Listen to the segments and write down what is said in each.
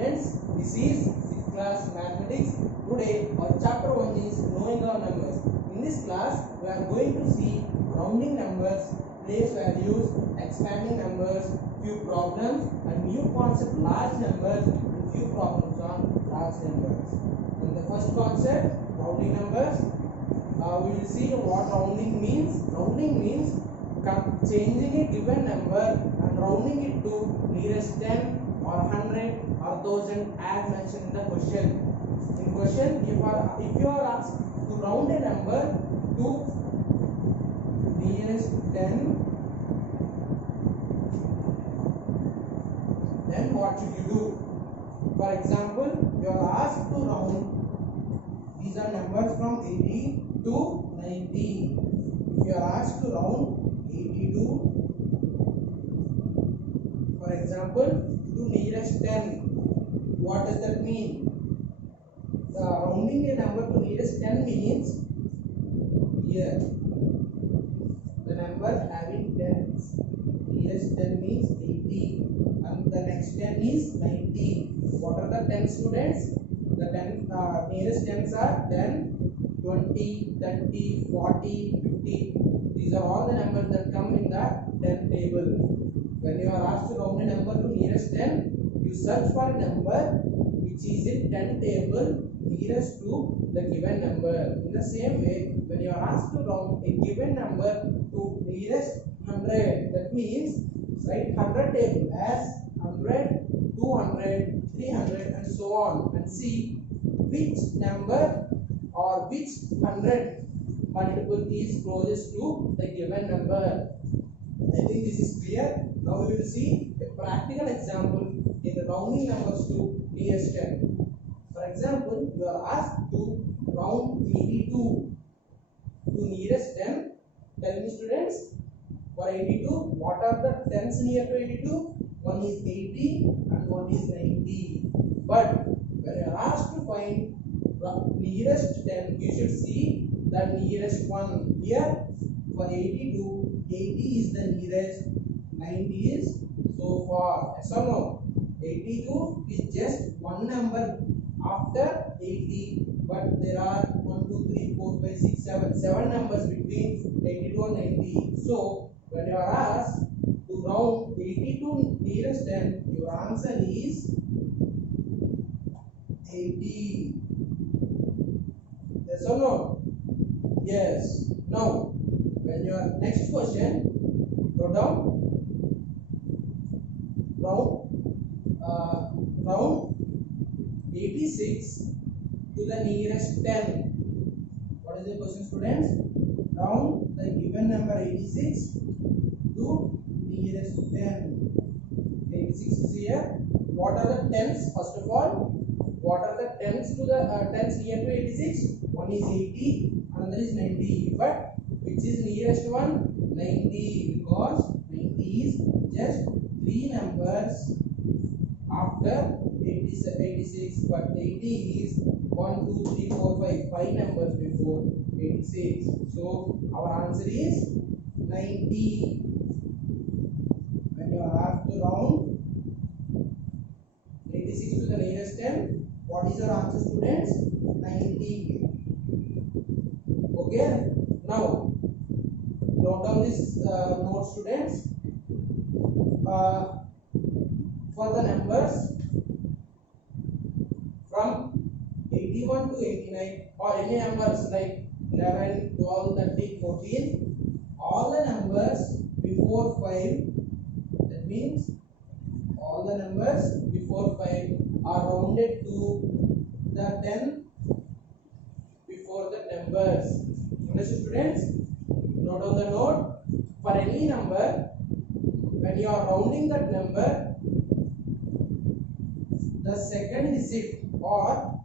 students, this is 6th class mathematics. Today our chapter 1 is knowing our numbers. In this class we are going to see rounding numbers, place values, expanding numbers, few problems and new concept large numbers and few problems on large numbers. And the first concept rounding numbers, we will see what rounding means. Rounding means changing a given number and rounding it to nearest 10 or 100 or 1000 as mentioned in the question. In question, if you are asked to round a number to nearest 10, then what should you do? For example, you are asked to round, these are numbers from 80 to 90. If you are asked to round 82, for example, to nearest 10, what does that mean? Rounding a number to nearest 10 means here the number having tens. Nearest 10 means 80 and the next 10 is 90. What are the 10 students? The 10 nearest tens are 10, 20, 30, 40, 50. These are all the numbers that come in the 10 table. When you are asked to round a number to nearest 10, you search for a number which is in 10 table nearest to the given number. In the same way, when you are asked to round a given number to nearest 100, that means write 100 table as 100, 200, 300 and so on, and see which number or which 100 multiple is closest to the given number. I think this is clear. Now we will see a practical example in the rounding numbers to nearest 10. For example, you are asked to round 82 to nearest 10. Tell me students, for 82, what are the tens near to 82? One is 80 and one is 90. But when you are asked to find the nearest 10, you should see the nearest one. Here for 82, 80 is the nearest, 90 is so far. Yes or no? 82 is just one number after 80, but there are 1, 2, 3, 4, 5, 6, 7 numbers between 82 and 90. So when you are asked to round 82 nearest 10, your answer is 80. Yes or no? Yes. Now, when your next question, note down round 86 to the nearest 10. What is the question, students? Round the given number 86 to nearest 10. 86 is here. What are the tens? First of all, what are the tens to the tens near to 86? One is 80, another is 90. But which is nearest one? 90, because 90 is just 3 numbers after 86, but 80 is 1, 2, 3, 4, 5 numbers before 86. So our answer is 90. When you are asked to round 86 to the nearest 10, what is your answer, students? 90. Okay. Now note down this note, students. For the numbers from 81 to 89 or any numbers like 11, 12, 13, 14, all the numbers before 5, that means all the numbers before 5 are rounded to the 10 before the numbers. Understood, students? Note on the note, for any number, when you are rounding that number, the second digit or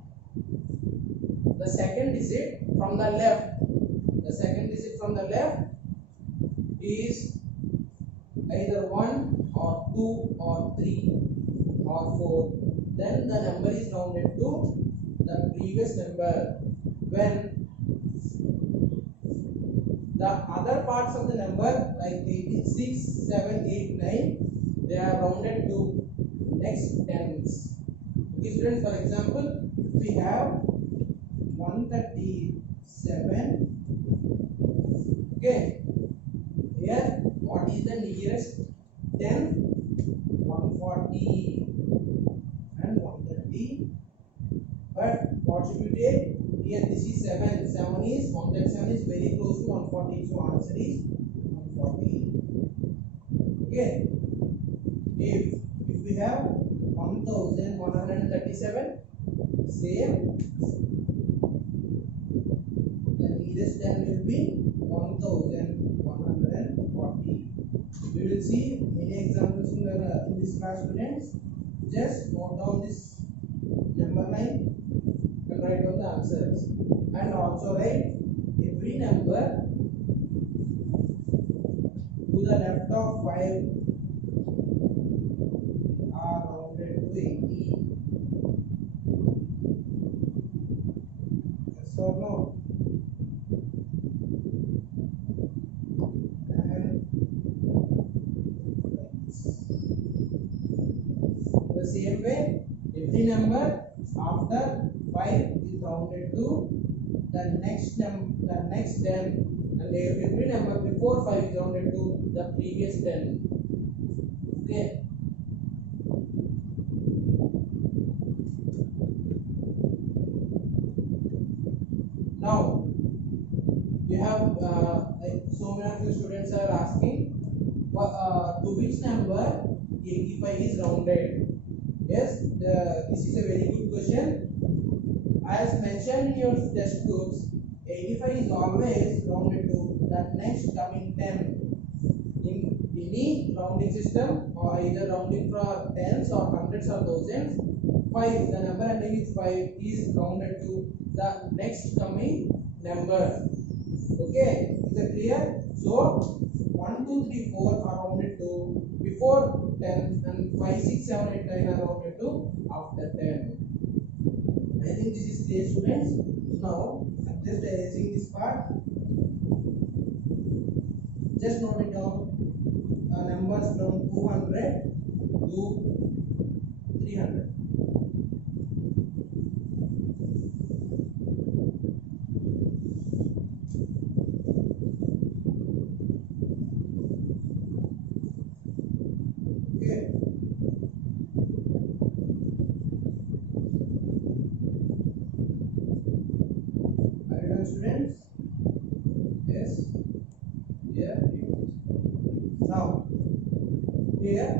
the second digit from the left, is either 1 or 2 or 3 or 4. Then the number is rounded to the previous number. When the other parts of the number like 86, 7, 8, 9, they are rounded to next tens. students, for example, we have 137. Okay, here what is the nearest 10? 140 and 130. But what should we take? Here this is 7. 7 is 137 is very close to 140. So answer is 140. Okay. If we have 1137, same. The nearest 10 will be 1140. We will see many examples in this class, students. Just note down this number line and write down the answers. And also write every number to the left of 5 are rounded to 80. Yes or no? The same way, every number after 5 is rounded to the next 10, and every number before 5 is rounded to the previous 10. Okay. Now you have so many of the students are asking to which number 85 is rounded. Yes, this is a very good question. As mentioned in your test books, 85 is always rounded to the next coming 10. In any rounding system, or either rounding for tens or hundreds or thousands, 5, the number ending with 5 is rounded to the next coming number. Okay, is that clear? So 1, 2, 3, 4 are rounded to before 10, and 5, 6, 7, 8, 9 are rounded to after 10. I think this is clear, students. Now I'm just erasing this part. Just note it down. Numbers from 200 to 300. Okay. Are you done, students? Yes. Here. Now, here,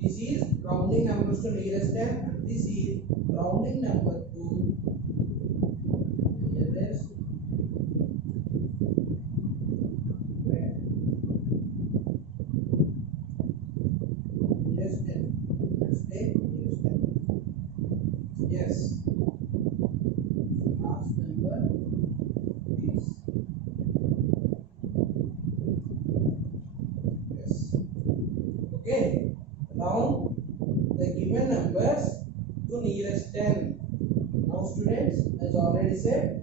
this is rounding numbers to nearest 10, and this is rounding number to nearest 10. Nearest 10. Let's take nearest 10. Yes. Last number is yes. Okay. Round the given numbers to nearest 10. Now, students, as already said,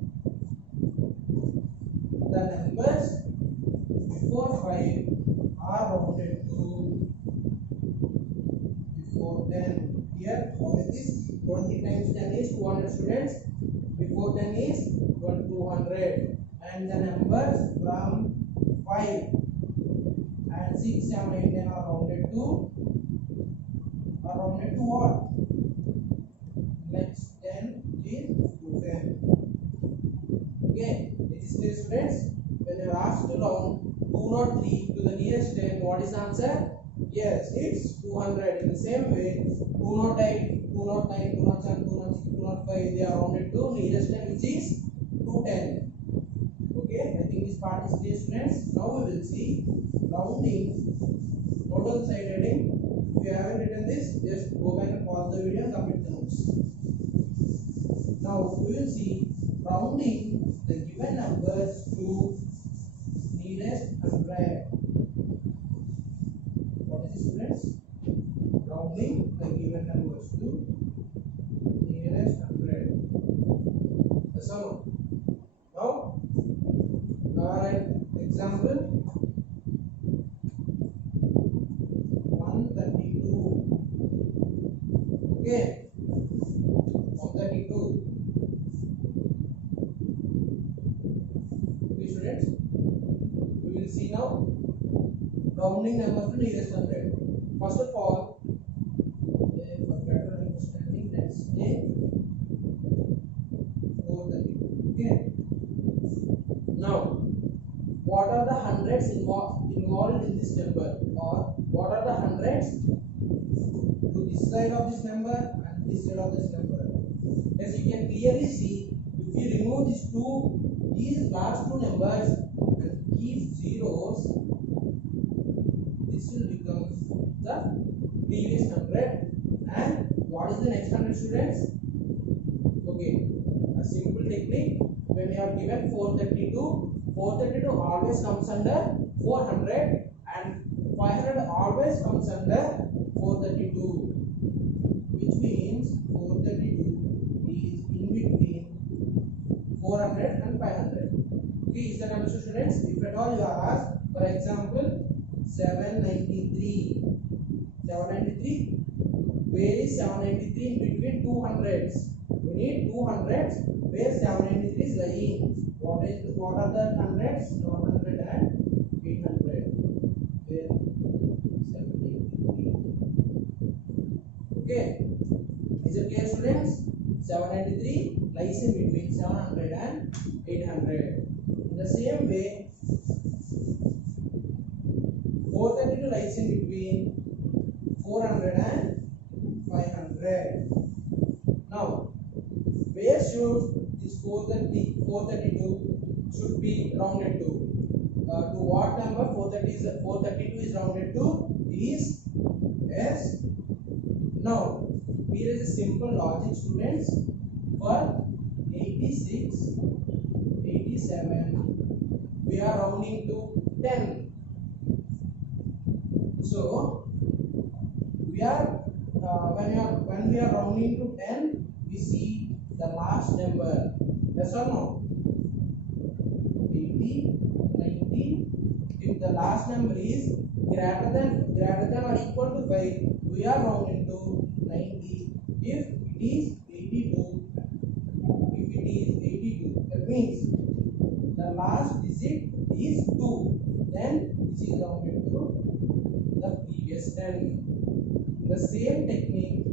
the numbers before 5 are rounded to before 10. Here, what is this? 20 times 10 is 200, students. Before 10 is 200. And the numbers from 5 and 6, 7, 8, 9 are rounded to what? Next 10 is to 10. Okay, it is clear, students. When you are asked to round 203 to the nearest 10, what is the answer? Yes, it's 200. In the same way, 208, 209, 207, 206, 205, they are rounded to nearest 10, which is 210. Okay, I think this part is clear, students. Now we will see rounding total side heading. If you haven't written this, just go back and pause the video and complete the notes. Now we will see rounding the given numbers to nearest 100. What is this, students? Rounding the given numbers to nearest 100. So now, alright, example 132. Okay, 432. Okay, students, we will see now rounding numbers to nearest hundred. First of all, for better understanding, let's take 432. Okay. Now, what are the hundreds involved in this number, or what are the hundreds to this side of this number and this side of this number? As you can clearly see, if you remove these last two numbers and keep zeros, this will become the previous hundred. And what is the next hundred, students? Okay, a simple technique. When you are given 432 always comes under 400, and 500 always comes under 432, which means 432 is in between 400 and 500. Okay, is that understood, students? If at all you are asked, for example, 793, where is 793 in between two hundreds? We need two hundreds where 793 is lying. What are the hundreds? 100 and 800. Where 793. Okay. Is it clear, students? 793 lies in between 700 and 800. In the same way, 432 lies in between 400 and 500. Now, where should this 432 should be rounded to? To what number 432 is rounded to? Is S. Now, here is a simple logic, students. For 86, 87, we are rounding to 10. So, we are when we are rounding to 10, we see the last number. Yes or no? 80, 90. If the last number is greater than or equal to 5, we are rounding to 90. If it is 82, that means the last digit is 2. Then this is rounded to the previous 10. The same technique,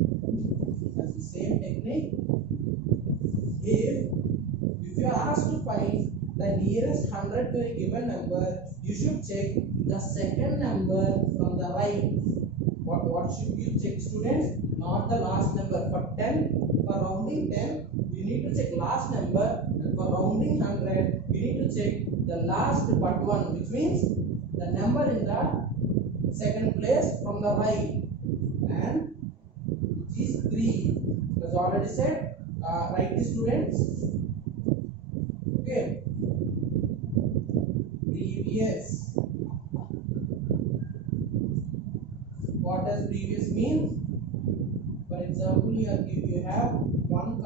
if you are asked to find the nearest 100 to a given number, you should check the second number from the right. What should you check, students? Not the last number. For rounding 10, you need to check last number, and for rounding 100, you need to check the last but one, which means the number in the second place from the right, and which is 3. As already said, write the students. Okay. Previous. What does previous mean? For example, you have 1, 2,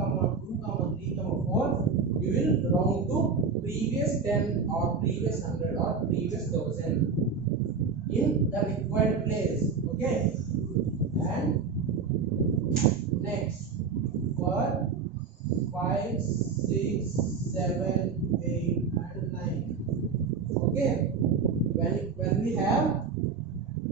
3, 4. You will round to previous 10 or previous 100 or previous 1000 in the required place. Okay. And next, for 5, 6, 7, 8, and 9. Okay. When we have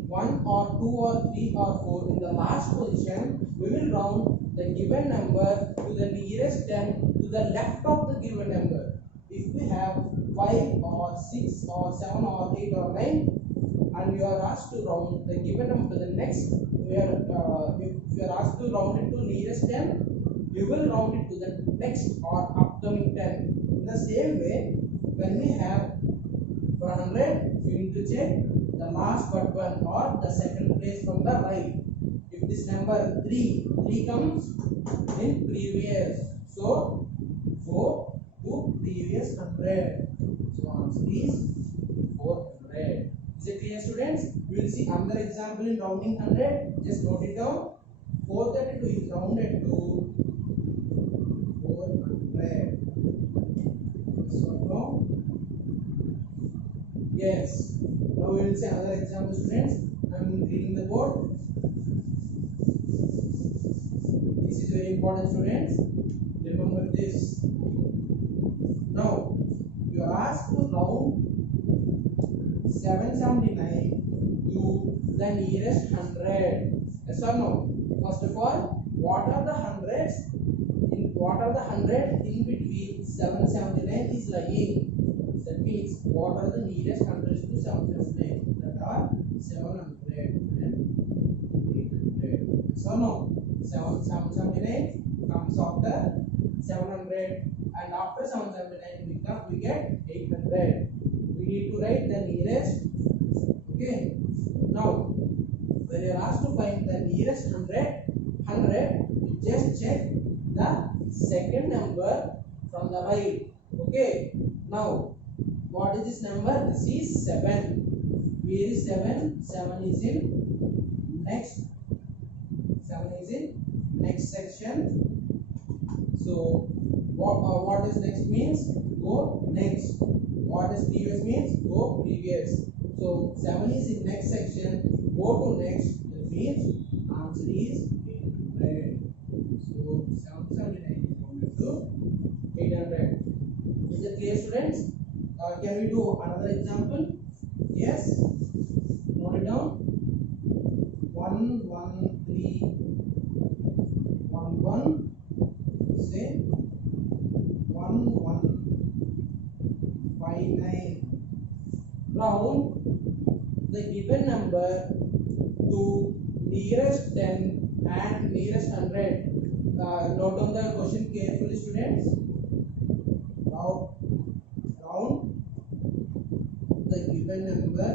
1 or 2 or 3 or 4 in the last position, we will round the given number to the nearest 10 to the left of the given number. If we have 5 or 6 or 7 or 8 or 9, and you are asked to round the given number to the next, if you are asked to round it to nearest 10, you will round it to the next or upcoming 10. In the same way, when we have for 100, you need to check the last but one or the second place from the right. If this number 3 comes in previous, so go to previous 100. So answer is 400. Is it clear, students? We will see another example in rounding 100. Just note it down. 432 is rounded to 400. So yes. Now we will see another example, students. I am reading the board. This is very important, students. Remember this. Now you are asked to round 779 to the nearest 100. Yes or no? First of all, what are the hundred in between 779 is lying? That means what are the nearest hundreds to 779? That are 700 and 800. So no, 779 comes after 700, and after 779 we get 800. We need to write the nearest. Okay. Now, when you are asked to find the nearest 100, you just check the second number from the right. Okay. Now, what is this number? This is 7. Where is 7? 7 is in next. 7 is in next section. So, what is next means? Go next. What is previous means? Go previous. So 7 is in next section. Go to next. That means answer is 800. So 779 is equal to 800. Is it clear, students? Can we do another example? Yes. Note it down. 113 11. Say 1159. Round the given number to nearest 10 and nearest 100. Note on the question carefully, students. Round the given number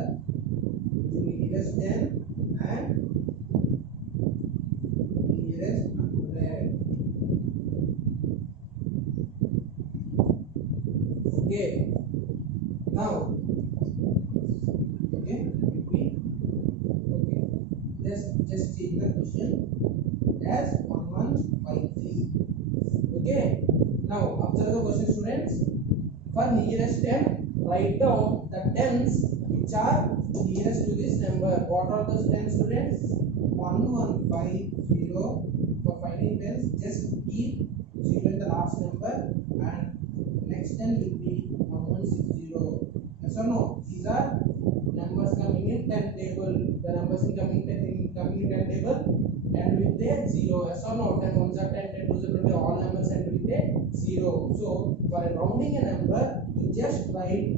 to nearest 10 and nearest 100. Okay. Now, okay, just take the question as 1153. Okay. Now observe the question, students. For nearest 10, write down the tens which are nearest to this number. What are those 10, students? 1150. For finding tens, just keep 0 in the last number, and next 10 will be 1160. Yes or no? These are numbers coming in 10 table. The numbers in coming in 10 table and with a 0. Yes or no? 10 ones are 10, 10 twos are 20. All numbers end with a 0. So for rounding a number, you just write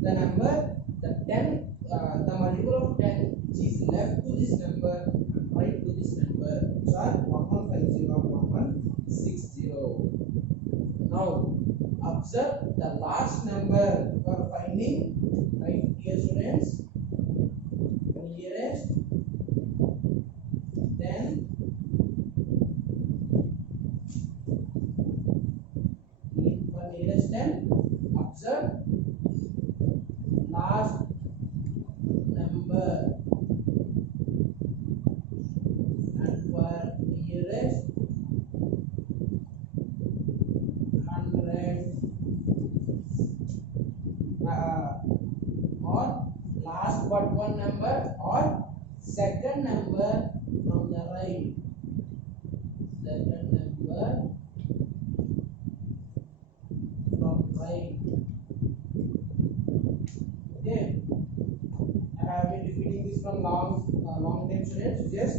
the number, the 10, the multiple of 10 which is left to this number and right to this number, which are 1150 or 1160. Now observe the last number for finding. Right here, students. Nearest 10 for nearest 10. Observe last number, and for nearest 100 or last but one number or second number from the right. Second number from right. Okay. I have been repeating this from long time, students. Just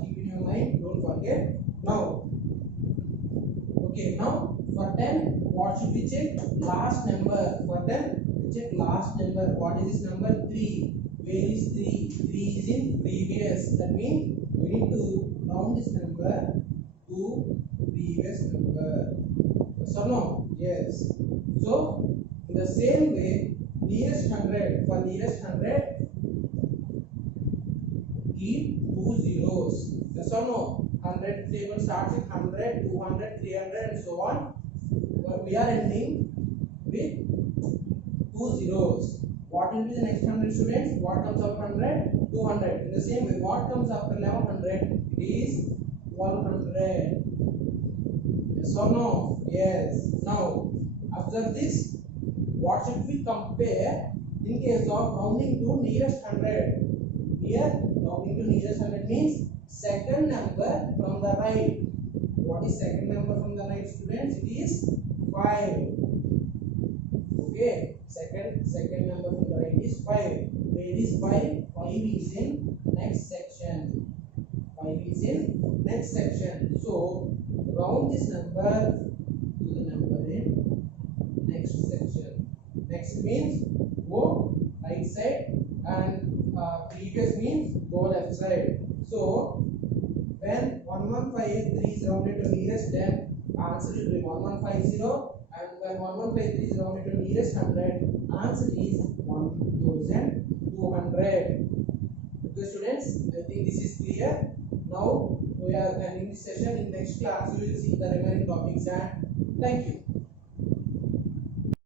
keep in your mind. Don't forget. Now, okay. Now for 10, what should we check? Last number. For 10, check last number. What is this number? 3. Where is 3? 3 is in previous. That means we need to round this number to previous number. Yes or no? Yes. So in the same way, nearest 100. For nearest 100, keep 2 zeros. Yes or no? 100 table starts with 100, 200, 300 and so on. But we are ending with 2 zeros. What will be the next 100, students? What comes after 100? 200. In the same way, what comes after 1100? It is 100. Yes or no? Yes. Now, observe this. What should we compare in case of rounding to nearest 100? Here, rounding to nearest 100 means second number from the right. the second number from the right, students? It is 5. Okay, second number from the right is 5. Where is 5? 5 is in next section. 5 is in next section. So round this number to the number in next section. Next means go right side, and previous means go left side. So when 1153 is rounded to nearest 10, answer will be 1150, and when 1153 is rounded to nearest 100, answer is 1200. Okay, students, I think this is clear. Now we are ending this session. In next class, you will see the remaining topics, and thank you.